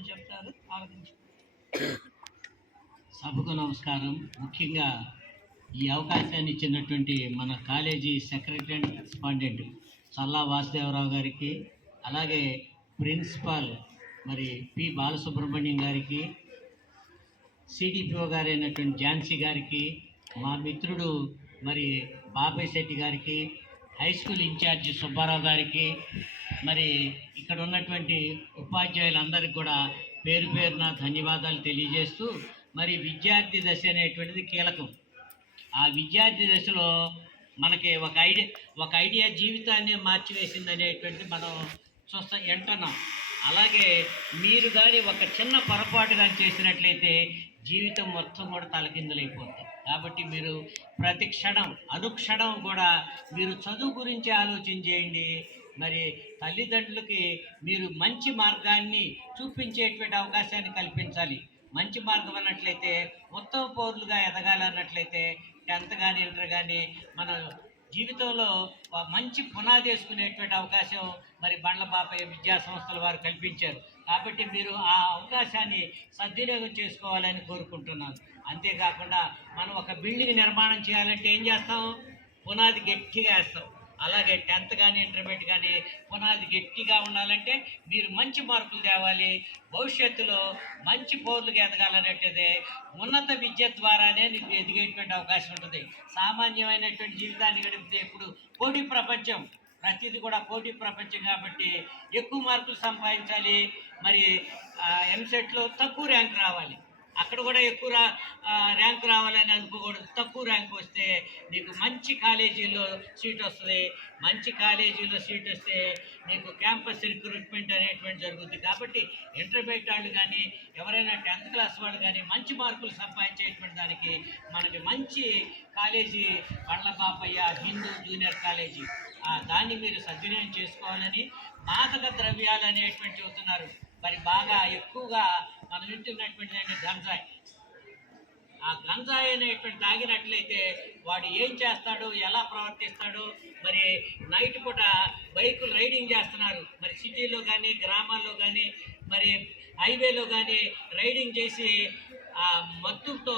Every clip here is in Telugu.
వాళ్ళు చెప్తారు సభకు నమస్కారం. ముఖ్యంగా ఈ అవకాశాన్ని ఇచ్చినటువంటి మన college secretary and respondent Challa Vasudevarao గారికి అలాగే ప్రిన్సిపాల్ మరి పి బాలసుబ్రహ్మణ్యం గారికి సిడిపిఓ గారైనటువంటి ఝాన్సీ గారికి మా మిత్రుడు మరి బాబాయ్ శెట్టి గారికి హై స్కూల్ ఇన్ఛార్జి సుబ్బారావు గారికి మరి ఇక్కడ ఉన్నటువంటి ఉపాధ్యాయులందరికీ కూడా పేరు పేరున ధన్యవాదాలు తెలియజేస్తూ మరి విద్యార్థి దశ అనేటువంటిది కీలకం. ఆ విద్యార్థి దశలో మనకి ఒక ఐడియా ఒక ఐడియా జీవితాన్ని మార్చివేసింది అనేటువంటి మనం చూస్తా వింటున్నాం. అలాగే మీరు కానీ ఒక చిన్న పొరపాటు కానీ చేసినట్లయితే జీవితం మొత్తం కూడా తలకిందులైపోతుంది కాబట్టి మీరు ప్రతి క్షణం అనుక్షణం కూడా మీరు చదువు గురించి ఆలోచన చేయండి. మరి తల్లిదండ్రులకి మీరు మంచి మార్గాన్ని చూపించేటువంటి అవకాశాన్ని కల్పించాలి. మంచి మార్గం అన్నట్లయితే ఉత్తమ పౌరులుగా ఎదగాలన్నట్లయితే టెన్త్ కానీ ఇంటర్ కానీ మన జీవితంలో మంచి పునాది వేసుకునేటువంటి అవకాశం మరి బండ్ల బాపయ్య విద్యా సంస్థల వారు కల్పించారు. కాబట్టి మీరు ఆ అవకాశాన్ని సద్వినియోగం చేసుకోవాలని కోరుకుంటున్నాను. అంతేకాకుండా మనం ఒక బిల్డింగ్ నిర్మాణం చేయాలంటే ఏం చేస్తాం? పునాది గట్టిగా వేస్తాం. అలాగే టెన్త్ కానీ ఇంటర్మీడియట్ కానీ పునాది గట్టిగా ఉండాలంటే మీరు మంచి మార్కులు తేవాలి. భవిష్యత్తులో మంచి పౌరులుగా ఎదగాలనేటిది ఉన్నత విద్య ద్వారానే నీకు ఎదిగేటువంటి అవకాశం ఉంటుంది. సామాన్యమైనటువంటి జీవితాన్ని గడిపితే ఇప్పుడు పోటీ ప్రపంచం ప్రతిదీ కూడా పోటీ ప్రపంచం కాబట్టి ఎక్కువ మార్కులు సంపాదించాలి. మరి ఎంసెట్లో తక్కువ ర్యాంక్ రావాలి. అక్కడ కూడా ఎక్కువ రా ర్యాంక్ రావాలని అనుకోకూడదు. తక్కువ ర్యాంక్ వస్తే నీకు మంచి కాలేజీలో సీట్ వస్తుంది. మంచి కాలేజీలో సీట్ వస్తే నీకు క్యాంపస్ రిక్రూట్మెంట్ అనేటువంటి జరుగుతుంది కాబట్టి ఇంటర్మీడియట్ వాళ్ళు కానీ ఎవరైనా టెన్త్ క్లాస్ వాళ్ళు కానీ మంచి మార్కులు సంపాదించేటువంటి దానికి మనకి మంచి college Bandla Bapayya Hindu junior college. దాన్ని మీరు సద్వినియోగం చేసుకోవాలని మాదక ద్రవ్యాలు అనేటువంటి చెబుతున్నారు. మరి బాగా ఎక్కువగా మనం వింటున్నటువంటి దాన్ని గంజాయి. ఆ గంజాయి అనేటువంటి తాగినట్లయితే వాడు ఏం చేస్తాడు? ఎలా ప్రవర్తిస్తాడు? మరి నైట్ పూట బైకులు రైడింగ్ చేస్తున్నారు. మరి సిటీలో కానీ గ్రామాల్లో కానీ మరి హైవేలో కానీ రైడింగ్ చేసి ఆ మత్తుతో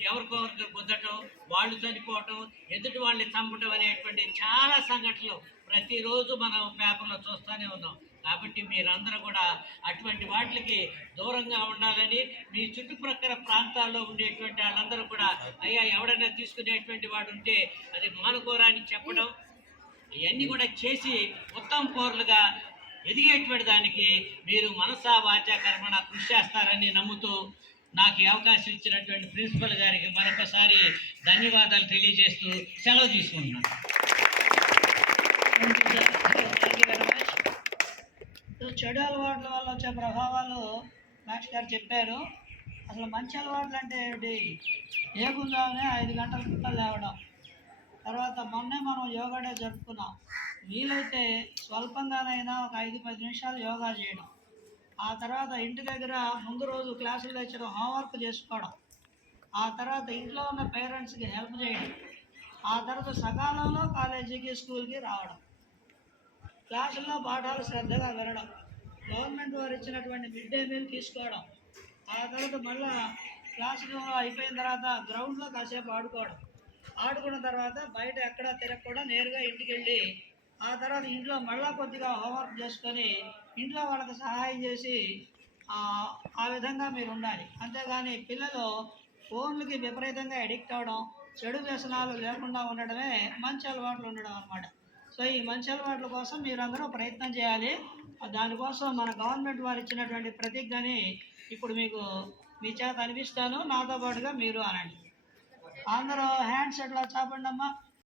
ఎవరికొవరికి గుద్దటం వాళ్ళు చనిపోవటం ఎదుటి వాళ్ళని చంపటం అనేటువంటి చాలా సంఘటనలు ప్రతిరోజు మనం పేపర్లో చూస్తూనే ఉన్నాం. కాబట్టి మీరందరూ కూడా అటువంటి వాటికి దూరంగా ఉండాలని మీ చుట్టుప్రక్కల ప్రాంతాల్లో ఉండేటువంటి వాళ్ళందరూ కూడా అయ్యా ఎవడైనా తీసుకునేటువంటి వాడు ఉంటే అది మానుకోరా అని చెప్పడం ఇవన్నీ కూడా చేసి ఉత్తమ పౌరులుగా ఎదిగేటువంటి దానికి మీరు మనసా వాచా కర్మణ కృషి చేస్తారని నమ్ముతూ నాకు ఈ అవకాశం ఇచ్చినటువంటి ప్రిన్సిపల్ గారికి మరొకసారి ధన్యవాదాలు తెలియజేస్తూ సెలవు తీసుకుంటున్నాను thank you very much so చెడు అలవాట్ల వల్ల వచ్చే ప్రభావాలు మాస్టర్ గారు చెప్పారు. అసలు మంచి అలవాట్లు అంటే ఏమిటి? ఏకుందామనే ఐదు గంటల క్రితం లేవడం. తర్వాత మొన్నే మనం యోగా డే జరుపుకున్నాం. వీలైతే స్వల్పంగానైనా ఒక ఐదు పది నిమిషాలు యోగా చేయడం. ఆ తర్వాత ఇంటి దగ్గర ముందు రోజు క్లాసులు తెచ్చడం హోంవర్క్ చేసుకోవడం. ఆ తర్వాత ఇంట్లో ఉన్న పేరెంట్స్కి హెల్ప్ చేయడం. ఆ తర్వాత సకాలంలో కాలేజీకి స్కూల్కి రావడం. క్లాసుల్లో పాఠాలు శ్రద్ధగా వినడం. గవర్నమెంట్ వారు ఇచ్చినటువంటి మిడ్ డే మీల్ తీసుకోవడం. ఆ తర్వాత మళ్ళా క్లాసులో అయిపోయిన తర్వాత గ్రౌండ్లో కాసేపు ఆడుకోవడం. ఆడుకున్న తర్వాత బయట ఎక్కడా తిరగకుండా నేరుగా ఇంటికి వెళ్ళి ఆ తర్వాత ఇంట్లో మళ్ళా కొద్దిగా హోంవర్క్ చేసుకొని ఇంట్లో వాళ్ళకి సహాయం చేసి ఆ ఆ విధంగా మీరు ఉండాలి. అంతేగాని పిల్లలు ఫోన్లకి విపరీతంగా అడిక్ట్ అవ్వడం చెడు వ్యసనాలు లేకుండా ఉండడమే మంచి అలవాట్లు ఉండడం అన్నమాట. సో ఈ మంచి అలవాట్ల కోసం మీరందరూ ప్రయత్నం చేయాలి. దానికోసం మన గవర్నమెంట్ వారు ఇచ్చినటువంటి ప్రతిజ్ఞని ఇప్పుడు మీకు మీ చేత అనిపిస్తాను. నాతో పాటుగా మీరు అనండి. అందరూ హ్యాండ్స్ ఎట్లా చాపండి అమ్మా